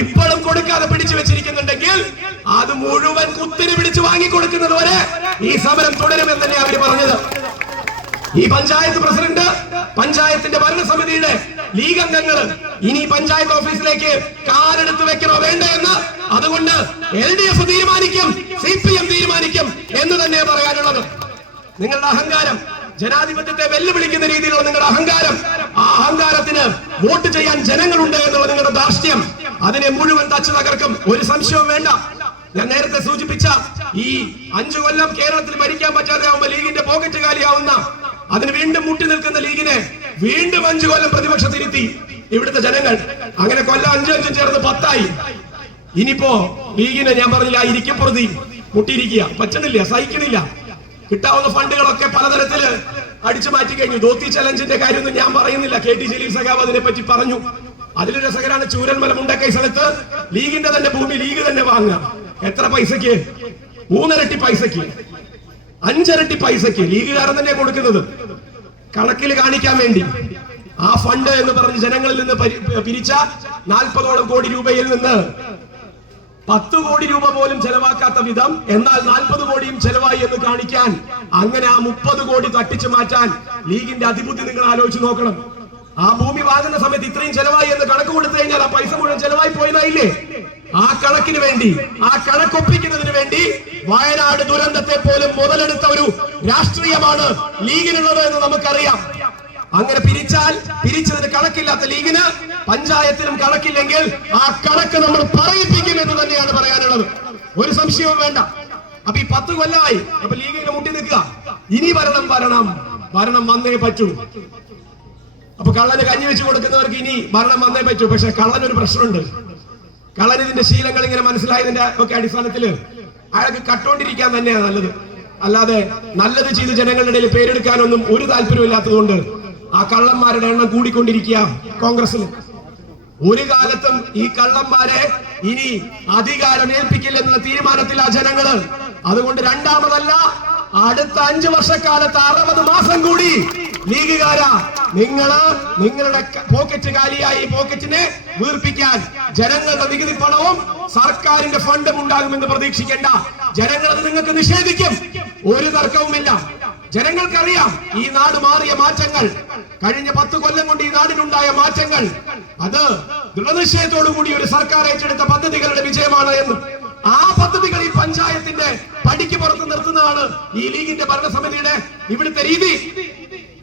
ഇപ്പോഴും കൊടുക്കാതെ പിടിച്ചു വെച്ചിരിക്കുന്നുണ്ടെങ്കിൽ അത് മുഴുവൻ കുത്തിന് പിടിച്ചു വാങ്ങിക്കൊടുക്കുന്നത് വരെ ഈ സമരം തുടരുമെന്ന് തന്നെ അവർ പറഞ്ഞത്. ഈ പഞ്ചായത്ത് പ്രസിഡന്റ് പഞ്ചായത്തിന്റെ ഭരണസമിതിയുടെ ലീഗ് അംഗങ്ങൾ ഇനി പഞ്ചായത്ത് ഓഫീസിലേക്ക് കാറെടുത്ത് വെക്കണോ വേണ്ട എന്ന് അതുകൊണ്ട് എൽ ഡി എഫ് തീരുമാനിക്കും സി പി എം തീരുമാനിക്കും എന്ന് തന്നെ പറയാനുള്ളത്. നിങ്ങളുടെ അഹങ്കാരം ജനാധിപത്യത്തെ വെല്ലുവിളിക്കുന്ന രീതിയിലുള്ള നിങ്ങളുടെ അഹങ്കാരം ആ അഹങ്കാരത്തിന് വോട്ട് ചെയ്യാൻ ജനങ്ങളുണ്ട് എന്നുള്ള നിങ്ങളുടെ ധാർഷ്ട്യം. അതിനെ മുഴുവൻ തച്ചു തകർക്കും. ഒരു സംശയവും വേണ്ട. ഞാൻ നേരത്തെ സൂചിപ്പിച്ച ഈ അഞ്ചു കൊല്ലം കേരളത്തിൽ ഭരിക്കാൻ പറ്റാതെ ആവുമ്പോ ലീഗിന്റെ പോക്കറ്റ് കാലിയാവുന്ന അതിന് വീണ്ടും മുട്ടി നിൽക്കുന്ന ലീഗിനെ വീണ്ടും അഞ്ചു കൊല്ലം പ്രതിപക്ഷത്തിരുത്തി ഇവിടുത്തെ ജനങ്ങൾ അങ്ങനെ കൊല്ലം അഞ്ചു അഞ്ചും ചേർന്ന് പത്തായി. ഇനിയിപ്പോ ലീഗിനെ ഞാൻ പറഞ്ഞില്ല ഇരിക്കപ്പുറത്തി മുട്ടിയിരിക്കുക. പറ്റുന്നില്ല സഹിക്കണില്ല. കിട്ടാവുന്ന ഫണ്ടുകളൊക്കെ പലതരത്തിൽ അടിച്ചു മാറ്റി കഴിഞ്ഞു. ധോത്തി ചലഞ്ചിന്റെ കാര്യമൊന്നും ഞാൻ പറയുന്നില്ല. കെ ടി ജലീൽ സഖാവ് അതിനെ പറ്റി പറഞ്ഞു. അതിൽ രസകരാണ് ചൂരന്മല മുണ്ടക്കൈ സ്ഥലത്ത്. ലീഗിന്റെ തന്നെ ഭൂമി ലീഗ് തന്നെ വാങ്ങാം എത്ര പൈസക്ക് മൂന്നരട്ടി പൈസക്ക് അഞ്ചരട്ടി പൈസക്ക് ലീഗുകാരൻ തന്നെ കൊടുക്കുന്നത്. കണക്കിൽ കാണിക്കാൻ വേണ്ടി. ആ ഫണ്ട് എന്ന് പറഞ്ഞ് ജനങ്ങളിൽ നിന്ന് പിരിച്ച നാൽപ്പതോളം കോടി രൂപയിൽ നിന്ന് പത്ത് കോടി രൂപ പോലും ചെലവാക്കാത്ത വിധം എന്നാൽ നാൽപ്പത് കോടിയും ചെലവായി എന്ന് കാണിക്കാൻ അങ്ങനെ ആ മുപ്പത് കോടി തട്ടിച്ചു മാറ്റാൻ ലീഗിന്റെ അതിബുദ്ധി നിങ്ങൾ ആലോചിച്ച് നോക്കണം. ആ ഭൂമി വാങ്ങുന്ന സമയത്ത് ഇത്രയും ചെലവായി എന്ന് കണക്ക് കൊടുത്തു കഴിഞ്ഞാൽ ആ പൈസ മുഴുവൻ ചെലവായി പോയതായില്ലേ? ആ കണക്കിന് വേണ്ടി ആ കണക്കൊപ്പിക്കുന്നതിന് വേണ്ടി വയനാട് ദുരന്തത്തെ പോലും മുതലെടുത്ത ഒരു രാഷ്ട്രീയമാണ് ലീഗിനുള്ളത് എന്ന് നമുക്കറിയാം. അങ്ങനെ പിരിച്ചാൽ പിരിച്ചതിന് കണക്കില്ലാത്ത ലീഗിന് പഞ്ചായത്തിനും കണക്കില്ലെങ്കിൽ ആ കണക്ക് നമ്മൾ പറയിപ്പിക്കും എന്ന് തന്നെയാണ് പറയാനുള്ളത്. ഒരു സംശയവും വേണ്ട. അപ്പൊ ഈ പത്ത് കൊല്ലമായി അപ്പൊ ലീഗിന് മുട്ടി നിൽക്കുക. ഇനി ഭരണം ഭരണം ഭരണം വന്നേ പറ്റൂ. അപ്പൊ കള്ളന് കഞ്ഞി വെച്ച് കൊടുക്കുന്നവർക്ക് ഇനി മരണം വന്നേ പറ്റൂ. പക്ഷെ കള്ളനൊരു പ്രശ്നമുണ്ട്. കള്ളൻ ഇതിന്റെ ശീലങ്ങൾ ഇങ്ങനെ മനസ്സിലായതിന്റെ ഒക്കെ അടിസ്ഥാനത്തിൽ അയാൾക്ക് കട്ടോണ്ടിരിക്കാൻ തന്നെയാണ് നല്ലത്. അല്ലാതെ നല്ലത് ചെയ്ത് ജനങ്ങളുടെ ഇടയിൽ പേരെടുക്കാനൊന്നും ഒരു താല്പര്യമില്ലാത്തതുകൊണ്ട് ആ കള്ളന്മാരുടെ എണ്ണം കൂടിക്കൊണ്ടിരിക്കുക കോൺഗ്രസിൽ ഒരു കാലത്തും ഈ കള്ളന്മാരെ ഇനി അധികാരം ഏൽപ്പിക്കില്ല തീരുമാനത്തിൽ ആ ജനങ്ങൾ. അതുകൊണ്ട് രണ്ടാമതല്ല അടുത്ത അഞ്ചു വർഷക്കാലത്ത് അറുപത് മാസം കൂടി ലീഗുകാരാ നിങ്ങൾ നിങ്ങളുടെ പോക്കറ്റ് കാലിയായി പോക്കറ്റിനെ വീർപ്പിക്കാൻ ജനങ്ങളുടെ നികുതി പണവും സർക്കാരിന്റെ ഫണ്ടും ഉണ്ടാകുമെന്ന് പ്രതീക്ഷിക്കേണ്ട. ജനങ്ങൾ അത് നിങ്ങൾക്ക് നിഷേധിക്കും. ഒരു തർക്കവുമില്ല. ജനങ്ങൾക്കറിയാം ഈ നാട് മാറിയ മാറ്റങ്ങൾ കഴിഞ്ഞ പത്ത് കൊല്ലം കൊണ്ട് ഈ നാടിനുണ്ടായ മാറ്റങ്ങൾ. അത് ദൃഢനിശ്ചയത്തോടു കൂടി ഒരു സർക്കാർ ഏറ്റെടുത്ത പദ്ധതികളുടെ വിജയമാണ് എന്ന്. ആ പദ്ധതികൾ ഈ പഞ്ചായത്തിന്റെ പടിക്ക് പുറത്ത് നിർത്തുന്നതാണ് ഈ ലീഗിന്റെ ഭരണസമിതിയുടെ ഇവിടുത്തെ രീതി.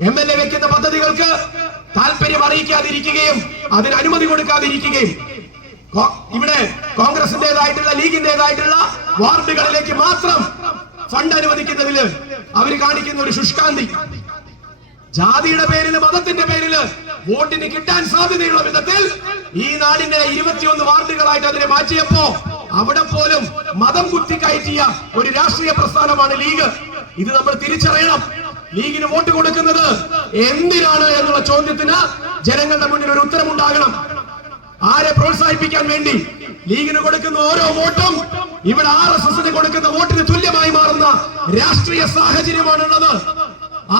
എം എൽ എ വെക്കുന്ന പദ്ധതികൾക്ക് താല്പര്യം അറിയിക്കാതിരിക്കുകയും അതിന് അനുമതി കൊടുക്കാതിരിക്കുകയും. ഇവിടെ കോൺഗ്രസിന്റേതായിട്ടുള്ള ലീഗിന്റേതായിട്ടുള്ള വാർഡുകളിലേക്ക് മാത്രം ഫണ്ട് അനുവദിക്കുന്നതിൽ അവർ കാണിക്കുന്ന ഒരു ശുഷ്കാന്തി. ജാതിയുടെ പേരിൽ മതത്തിന്റെ പേരിൽ വോട്ടിന് കിട്ടാൻ സാധ്യതയുള്ള വിധത്തിൽ ഈ നാടിന്റെ ഇരുപത്തിയൊന്ന് വാർഡുകളായിട്ട് അതിനെ മാറ്റിയപ്പോ അവിടെ പോലും മതം കുത്തിക്കയറ്റിയ ഒരു രാഷ്ട്രീയ പ്രസ്ഥാനമാണ് ലീഗ്. ഇത് നമ്മൾ തിരിച്ചറിയണം. ലീഗിന് വോട്ട് കൊടുക്കുന്നത് എന്തിനാണ് എന്നുള്ള ചോദ്യത്തിന് ജനങ്ങളുടെ മുന്നിൽ ഒരു ഉത്തരമുണ്ടാകണം. ആരെ പ്രോത്സാഹിപ്പിക്കാൻ വേണ്ടി? ലീഗിന് കൊടുക്കുന്ന ഓരോ വോട്ടും ഇവിടെ ആർ എസ് എസിന് കൊടുക്കുന്ന വോട്ടിന് തുല്യമായി മാറുന്ന രാഷ്ട്രീയ സാഹചര്യമാണുള്ളത്.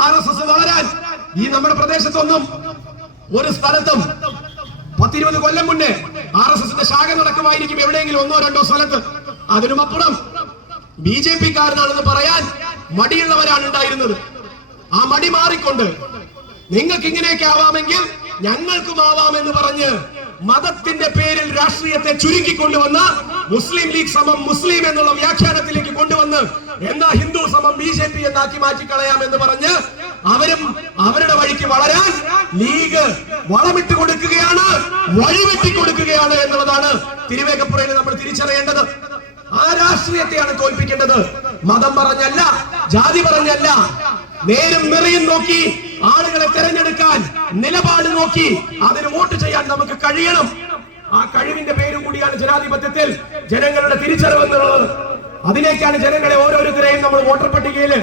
ആർ എസ് എസ് വളരാൻ ഈ നമ്മുടെ പ്രദേശത്തൊന്നും ഒരു സ്ഥലത്തും പത്തിരുപത് കൊല്ലം മുന്നേ ആർ എസ് എസിന്റെ ശാഖ നടക്കുമായിരിക്കും എവിടെയെങ്കിലും ഒന്നോ രണ്ടോ സ്ഥലത്ത്. അതിനുമപ്പുറം ബി ജെ പി കാരനാണെന്ന് പറയാൻ മടിയുള്ളവരാണ് ഉണ്ടായിരുന്നത്. ആ മടി മാറിക്കൊണ്ട് നിങ്ങൾക്ക് ഇങ്ങനെയൊക്കെ ആവാമെങ്കിൽ ഞങ്ങൾക്കും ആവാം എന്ന് പറഞ്ഞ് മതത്തിന്റെ പേരിൽ രാഷ്ട്രീയത്തെ ചുരുക്കിക്കൊണ്ടുവന്ന് മുസ്ലിം ലീഗ് സമം മുസ്ലിം എന്നുള്ള വ്യാഖ്യാനത്തിലേക്ക് കൊണ്ടുവന്ന് എന്നാ ഹിന്ദു സമം ബി ജെ പി എന്നാക്കി മാറ്റിക്കളയാം എന്ന് പറഞ്ഞ് അവരും അവരുടെ വഴിക്ക് വളരാൻ ലീഗ് വളമിട്ട് കൊടുക്കുകയാണ് വഴിവെട്ടി കൊടുക്കുകയാണ് എന്നുള്ളതാണ് തിരുവേഗപ്പുറയിൽ നമ്മൾ തിരിച്ചറിയേണ്ടത്. ആ രാഷ്ട്രീയത്തെയാണ് തോൽപ്പിക്കേണ്ടത്. മതം പറഞ്ഞല്ല ജാതി പറഞ്ഞല്ല നേരും നിറയും നോക്കി ആളുകളെ തെരഞ്ഞെടുക്കാൻ നിലപാട് നോക്കി അതിന് വോട്ട് ചെയ്യാൻ നമുക്ക് കഴിയണം. ആ കഴിവിന്റെ പേരും കൂടിയാണ് ജനാധിപത്യത്തിൽ ജനങ്ങളുടെ തിരിച്ചറിവ് അതിലേക്കാണ് ജനങ്ങളെ ഓരോരുത്തരെയും നമ്മൾ വോട്ടർ പട്ടികയിൽ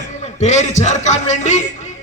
പേര് ചേർക്കാൻ വേണ്ടി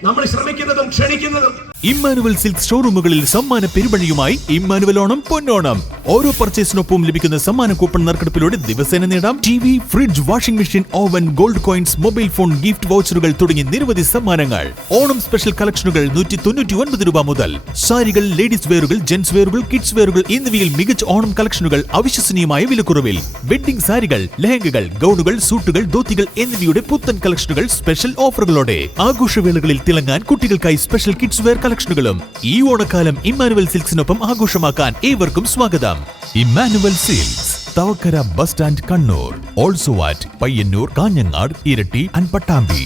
നമ്മൾ ശ്രമിക്കുന്നതും ക്ഷണിക്കുന്നതും. ഇമ്മാനുവൽ സിൽക്ക് ഷോറൂമുകളിൽ സമ്മാന പെരുമഴയുമായി ഇമ്മാനുവൽ ഓണം പൊന്നോണം. ഓരോ പർച്ചേസിനൊപ്പം ലഭിക്കുന്ന സമ്മാന കൂപ്പൺ നറുക്കെടുപ്പിലൂടെ ദിവസേന നേടാം T V fridge washing machine oven gold coins mobile phone gift വൗച്ചറുകൾ തുടങ്ങി നിരവധി സമ്മാനങ്ങൾ. ഓണം സ്പെഷ്യൽ കളക്ഷനുകൾ നൂറ്റി തൊണ്ണൂറ്റി ഒൻപത് രൂപ മുതൽ. സാരികൾ ലേഡീസ് വെയറുകൾ ജെന്റ്സ് വെയറുകൾ കിഡ്സ് വെയറുകൾ എന്നിവയിൽ മികച്ച ഓണം കളക്ഷനുകൾ അവിശ്വസനീയമായ വിലക്കുറവിൽ. വെഡ്ഡിംഗ് സാരികൾ ലെഹങ്കകൾ ഗൗണുകൾ സൂട്ടുകൾ ധോത്തികൾ എന്നിവയുടെ പുത്തൻ കളക്ഷനുകൾ സ്പെഷ്യൽ ഓഫറുകളോടെ. ആഘോഷവേളകളിൽ തിളങ്ങാൻ കുട്ടികൾക്കായി സ്പെഷ്യൽ കിഡ്സ് വെയർ കളക്ഷനുകളും ഈ ഓണക്കാലം ഇമ്മാനുവൽ സിൽക്സിനൊപ്പം ആഘോഷമാക്കാൻ ഏവർക്കും സ്വാഗതം. Emmanuel Silks Thavakkara bus stand Kannur also at Payyanur Kanhangad Iritty and Pattambi.